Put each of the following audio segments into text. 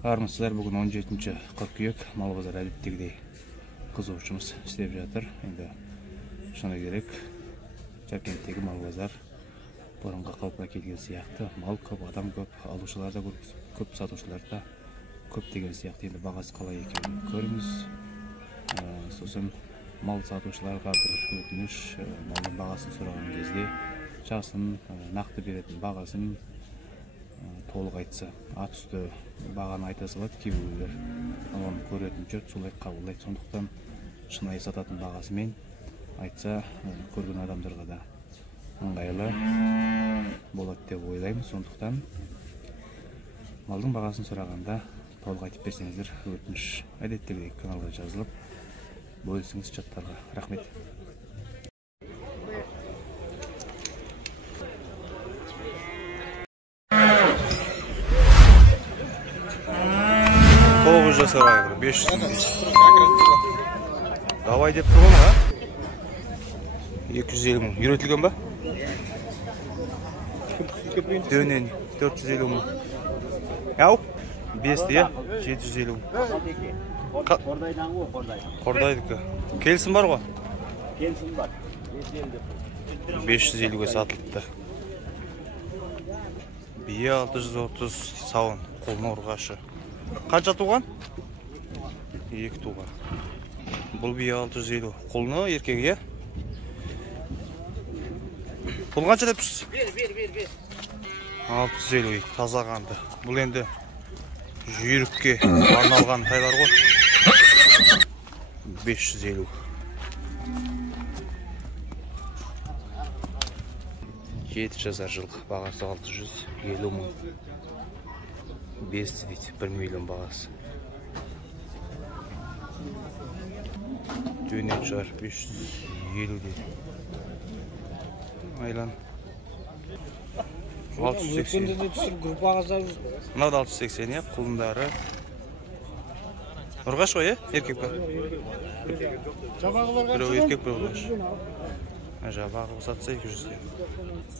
Армысыздар, бүгін 17 қыркүйек, мал базар әдеттегідей қызу жұмыс істеп жатыр. Енді шыны керек, Жаркенттегі мал базар бұрынғы қалыпқа келген сияқты. Мал көп, адам көп, алушылар да көп, сатушылар да көп деген сияқты. Енді бағасы қалай екенін көріңіз. Сосын мал сатушыларға бір өтініш, малдың бағасын сұраған кезде жасын, нақты беретін бағасын толық айтса, ат үсті бағаны айта салады, кейбіреулер оны көретін жұрт солай қабылдайды. Сондықтан шынайы сататын бағасымен айтса, көрген адамдарға да ыңғайлы болады деп ойлаймын. Сондықтан малдың бағасын сұрағанда толық айтып берсеңіздер өтініш. Әдеттегідей каналға жазылып бөлісіңіз чаттарға. Рахмет. Тоғыз жасар айғыр, 500 давай деп тұрғын ға? 250 мың. Үйретілген ба? Дөнен 450 мың. Яу? 5-ті, 750 мың. Қордайдан ғой, Қордайдікі. Келсін бар ғой? Келсін бар. 550-ге сатылыпты. Бие 630 сауын, қолына ұрғашы. Қанша туған? 2 туған. Бұл бие 650. Қолына еркеге? Бұл қанша деп тұрсыз? Бер. 650 таза қанды. Бұл енді жүйрікке арналған тайлар ғой. 550. Жеті жасар жылқы, бағасы 650 мың. 5 дейді, 1 миллион бағасы. Дөнен шығар, 550 дейді. Айлан 680. Мынау да 680, е, құлындары. Ұрғаш ғой, е, еркек бар. Біреу еркек, біреу ұрғаш. Жабағы сатса 200.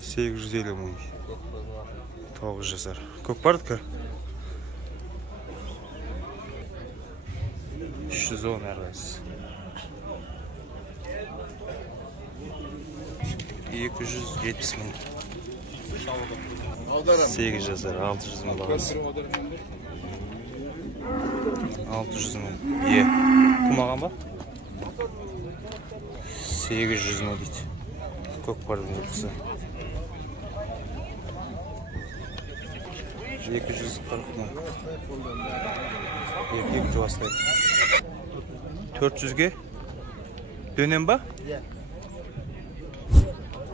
850 мың. 9 жасар. Көк бардық? 310 әрғайсыз. 270 мың. 8 жасар, 600 мың бағасы. 600 мың. Е, тумаған ба? 800 мың дейді. Көк бардың жылқысы. 240 мың. Еркек жуастайды. 400-ге? Дөнен ба?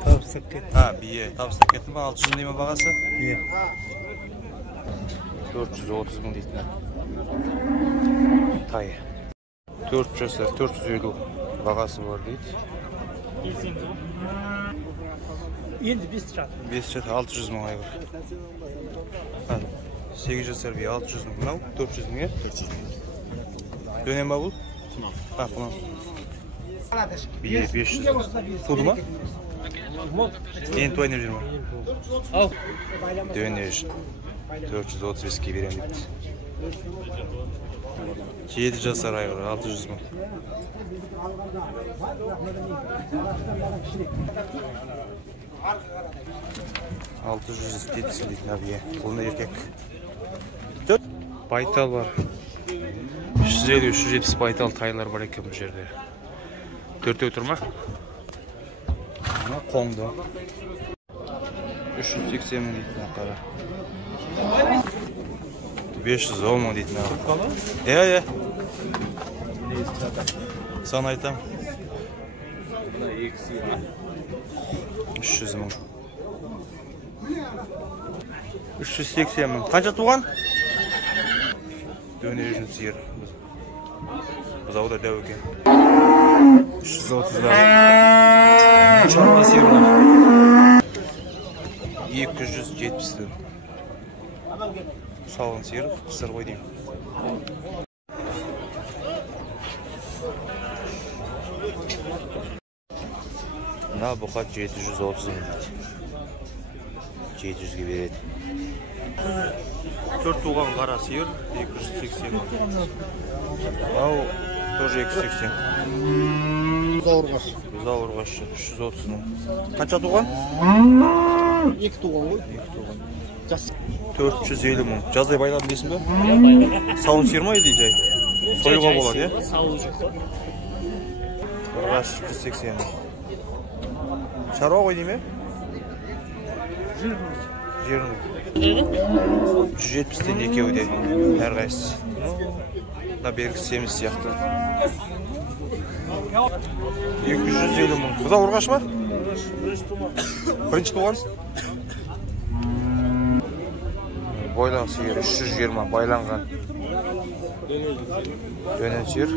Табыстап кетті. Бие табыстап кетті ма? 600 мың дейме бағасы? 430 мың дейді. Тай. 4 жасар, 450 бағасы бар дейді. Енді 5 жат. 5 жат, 600 мың айғыр. 8 жасар бие 600 мың. Мынау 400 мың, е? Дөнен ба бұл? Құнан. Бие 500. Туды ма? Ең туайын өп жүрма. Дөнен үшін 435-ке берем дейді. 7 жасар айғыр 600 мың. 670 дейді бие. Қолында еркек. Байтал бар. 350-370 байтал тайлар бар екен бұл жерде. 4-ө тұр ма? Қоңды. 380 мың дейді қара. 510 мың дейді. Е. Сан айтам. 300 мың. 380 мың. Қанша туған? Дөнен үшін сиыр. Бұзауда дәу екен. 330 бар. Шарма сиырлар. 270. Сауын сиыр, қысыр ғой деймін. Бұқа 730 мың. 700'ge beredi. 4 tuğan qara sıyır 280. Ау тоже 280. Zaurgaş. Zaurgaş 330 мың. Qancha tuğan? 2 tuğan ғой. 450 мың. Жаздай байлап білесің бе? Сауын сиырма еді жай. Союға болады, е? Ұрғаш 180 мың. Шаруа ғой дейме? Жерін. 170-тен екеуі де әрқайсысы. Мына бергісі семіз сияқты. 250 мың. Бұда ұрғаш ма? Бірінші туған? Бойлан сиыр 320 байланған. Дөнен сиыр.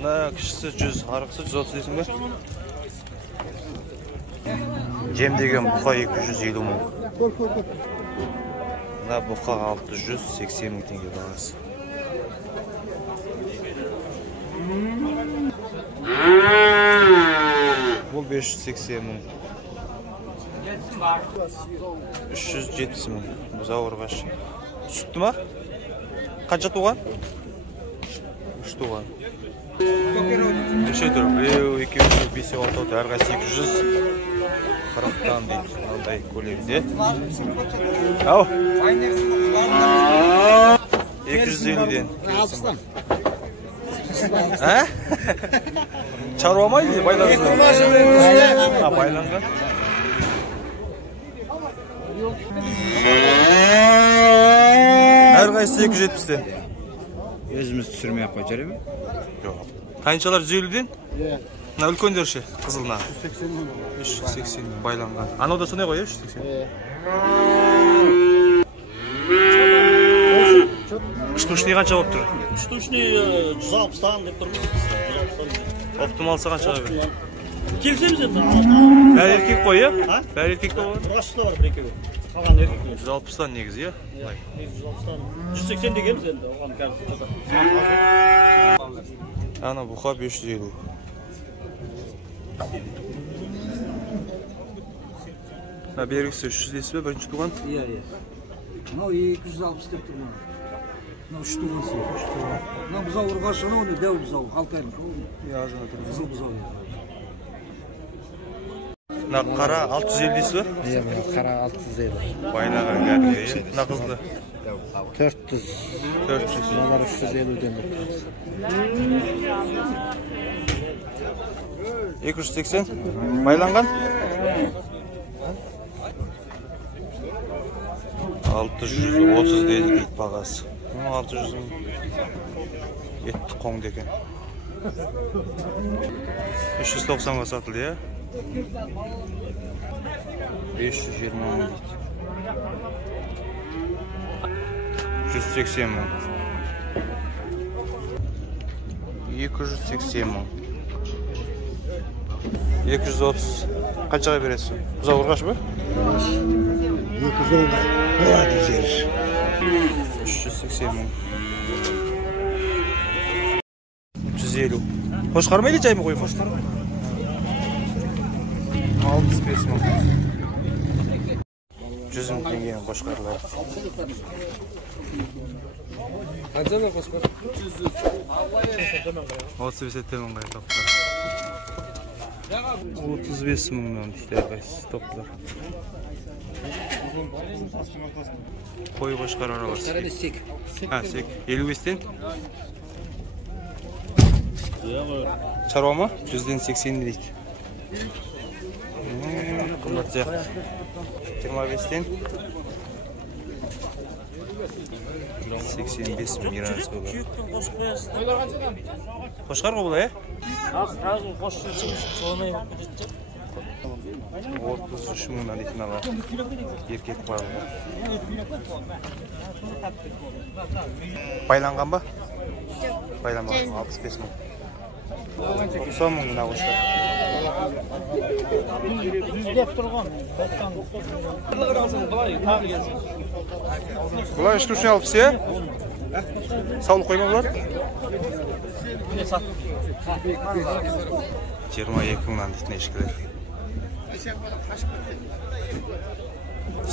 Мына кішісі 100, арғысы 130 дейсің бе? Жем деген бұқа 250 мың. Мына бұқа 680 мың теңге бағасы. Бұл 580 мың. 370 мың. Бұза ұрғаш. Сүтті ма? Қанша туған? 3 туған. Неше тұр? Біреу, 200, 5-6, әрғасы 200. Қырықтан дейді. Мынандай көлемде. Ау! 250-ден. Ә? Шаруа ма еді? Байланған? Байланған. Әрқайсысы 270-ден. Өзіміз түсірмей ақ қойып ме? Жоқ. Қайыншалар 150-ден? Иә. Мына үлкендер ше, қызылына. 380 байланған. Анау да сондай ғой, 380. Штучный қанша болып тұр? Штучный 160-тан деп тұрмыз. Оптималсы қаншаға бер? Келсеміз енді. Бәрі еркек қой, е? Бәрі еркек қой? Ұрғашты бар бір-екеуі. Қалған еркектер. 160-тан негізі, е? 160-тан. 180 дегенбіз енді, оған қазір. Ана бұқа 550. Бергісі 300 дейсіз бе, бірінші туған? Иә. Мынау 260 деп тұр мына. Мынау 3 туған сиыр. Мынау бұзау ұрғаш, анау не дәу бұзау, алпайым. Иә, жана тұр. Қызыл бұзау. Мына қара 650 дейсіз бе? Иә, қара 650. Байлаған кәдімгі, е? Мына қызды? 400. 400. Мыналар 350-ден. 280. Байланған? 630 дейді ит бағасы. 600 мың. Етті қоңды екен. 390-ға сатылды, е? 520 мың дейді. 180 мың. 280 мың. 230. Қаншаға бересің? Бұза ұрғаш ба? 210 болады жер. 380 мың. 350. Қошқар ма или жай ма қой ма? 65 мың. 100 мың теңгенің қошқарлары. Қанша ма қошқар? 35 мың қай тоқтар. 35 мыңнан дейді әрқайсысы тоқтар. Қой қошқар аралас. Сек. Сек. 55-тен? Шаруа ма? 100-ден 80 дейді. Қымбат сияқты. 25-тен? 85 мың иранец бұл. Қошқар ғой бұл, е? 33 мыңнан дейтін ала. Еркек бар ғой. Байланған ба? Байланған 65 мың. 90 мың мына қошқар. Düzdеп тұрған. Бұлар ішкіршіне алып се? Саулық қойма бұлар? 22 мыңнан дейтін ешкілер.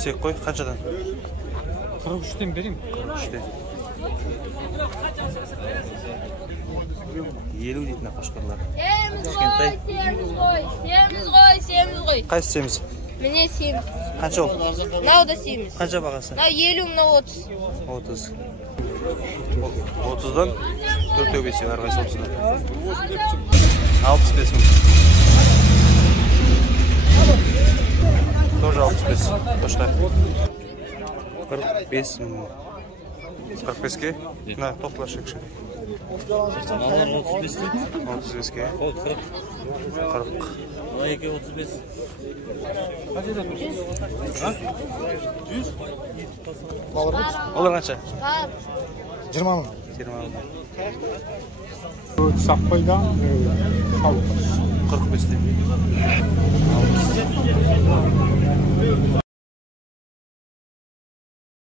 Sek koy, qanchadan? 43'ten bereyim. 43'ten. 50 deydi qo'shqirlar. Semiz qo'y. Qaysi semiz? Mene semiz. Qancha u? Navda semiz. Qancha bag'asi? Nav 50, nav 30. 30. 30'dan 4'e besiyor arkadaşlar 30'dan. 65 mi? Тоже 65. Başka? 45 mi? 45'ke? Ne? Toplaşık şimdi. 35'ke? 40. 12 35. Olur kaça? Qap. 20 ming. 20 aldı. Sapqo'ydan 45 deyim.